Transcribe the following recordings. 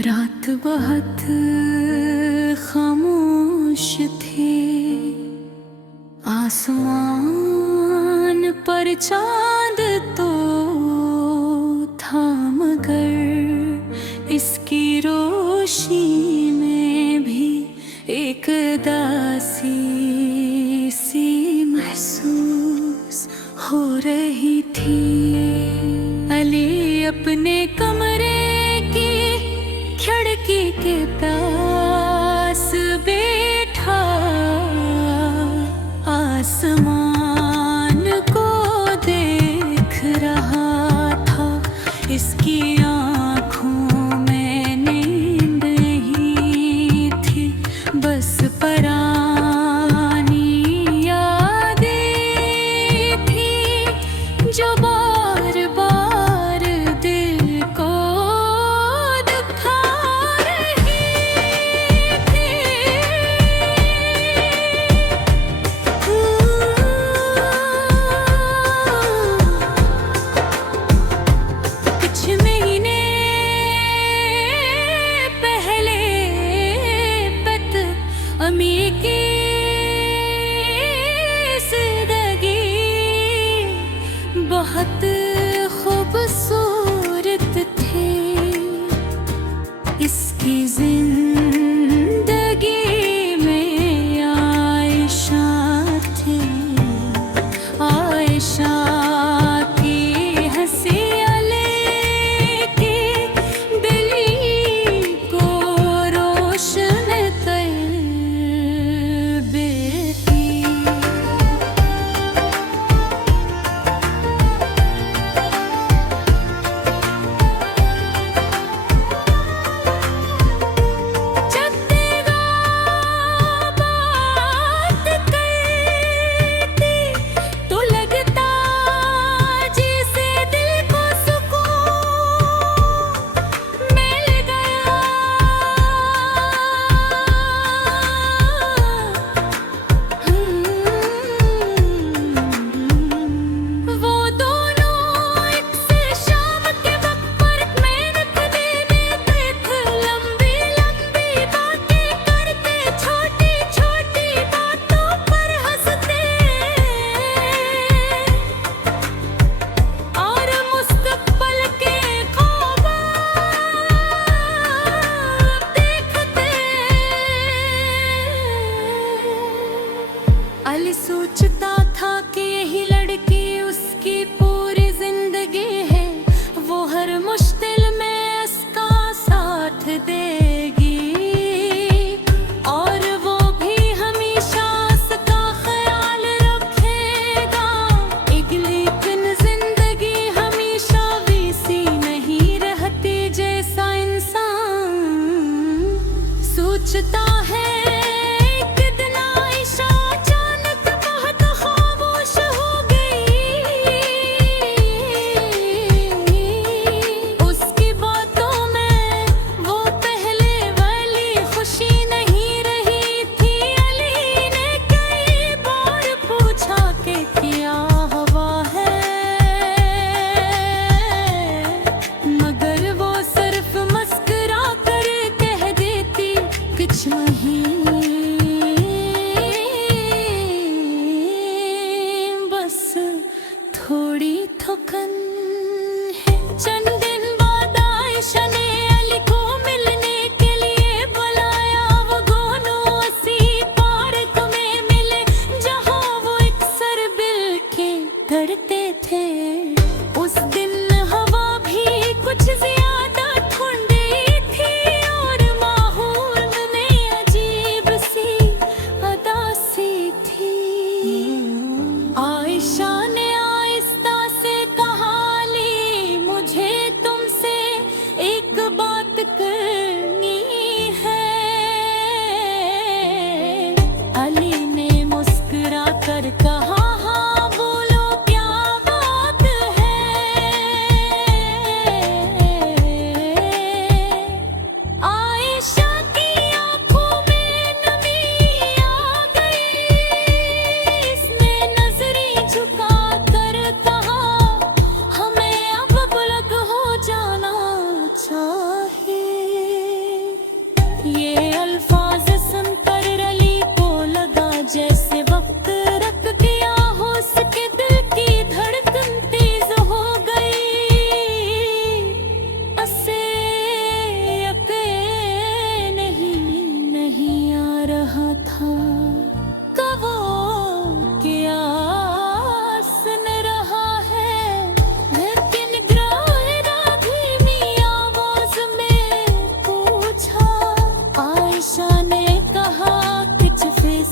रात बहुत खामोश थे, आसमान पर चांद तो था, मगर इसकी रोशनी में भी एक दासी सी महसूस हो रही थी। अली अपने कमरे की खिड़की के पास बैठा, आसमान को देख रहा था। इसकी आँखों में नींद नहीं थी, बस पुरानी यादें थी जो बार बार दिल को दुखा रही थी। कुछ महीने पहले पत अमी की जिंदगी बहुत खूबसूरत थे। इसकी जिंदगी में आयशा थी, आयशा की हंसियाँ लेके दिल को रोशन कर देती। जब तेरा बात करती तो लगता जैसे दिल को सुकून मिल गया। वो दोनों एक से शाम के वक्त पर मेहनत देने थे, लंबी लंबी बातें करते, छोटी छोटी बातों पर हंसते और मुस्तकबिल के ख्वाब देखते। अली सोचता था कि यही लड़की उसकी पूरी जिंदगी है, वो हर मुश्किल में इसका साथ देगी और वो भी हमेशा इसका ख्याल रखेगा। लेकिन जिंदगी हमेशा वैसी नहीं रहती जैसा इंसान सोचता है। एक दिन आयशा अचानक बहुत खामोश हो गई।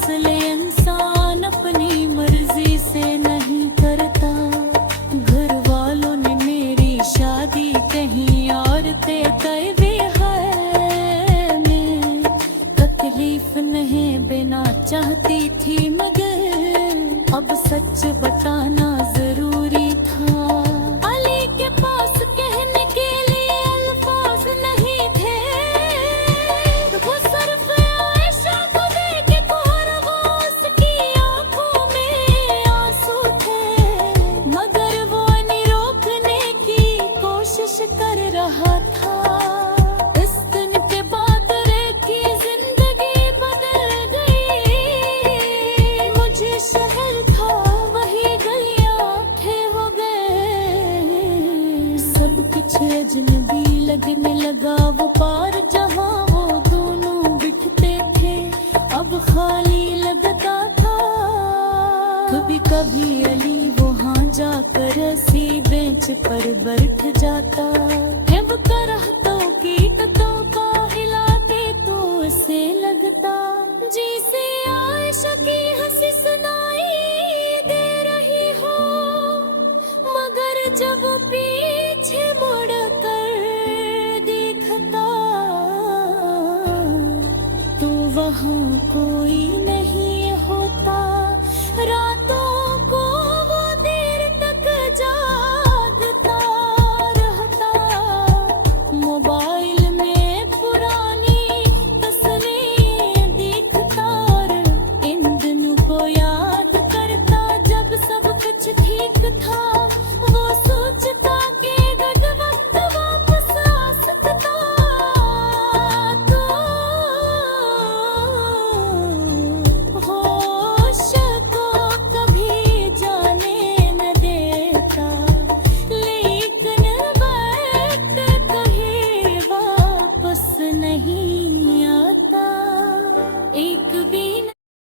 फैसले इंसान अपनी मर्जी से नहीं करता। घर वालों ने मेरी शादी कहीं और तय कर दी है। मैं तकलीफ नहीं बिना चाहती थी, मगर अब सच बताना जरूरी था। अली के पास कहने के लिए अल्फाज नहीं थे, वो सिर्फ आयशा को देखे और वो उसकी आंखों में आंसू थे। मगर वो नहीं रोकने की कोशिश कर रहा था। इस दिन के बाद रे की जिंदगी बदल गई। मुझे शहर था वही गलियां थे हो गए। सब कुछ अजनबी लगने लगा, वो पार जहां वो दोनों बिठते थे अब खाली लगता था। कभी कभी अली वहां जाकर सी बेंच पर बैठ जाता है। वो करहतों कीटों को हिला के तो उसे लगता जैसे आयशा की हंसी सुनाई दे रही हो। मगर जब पीछे मुड़ कर देखता तो वहाँ कोई नहीं।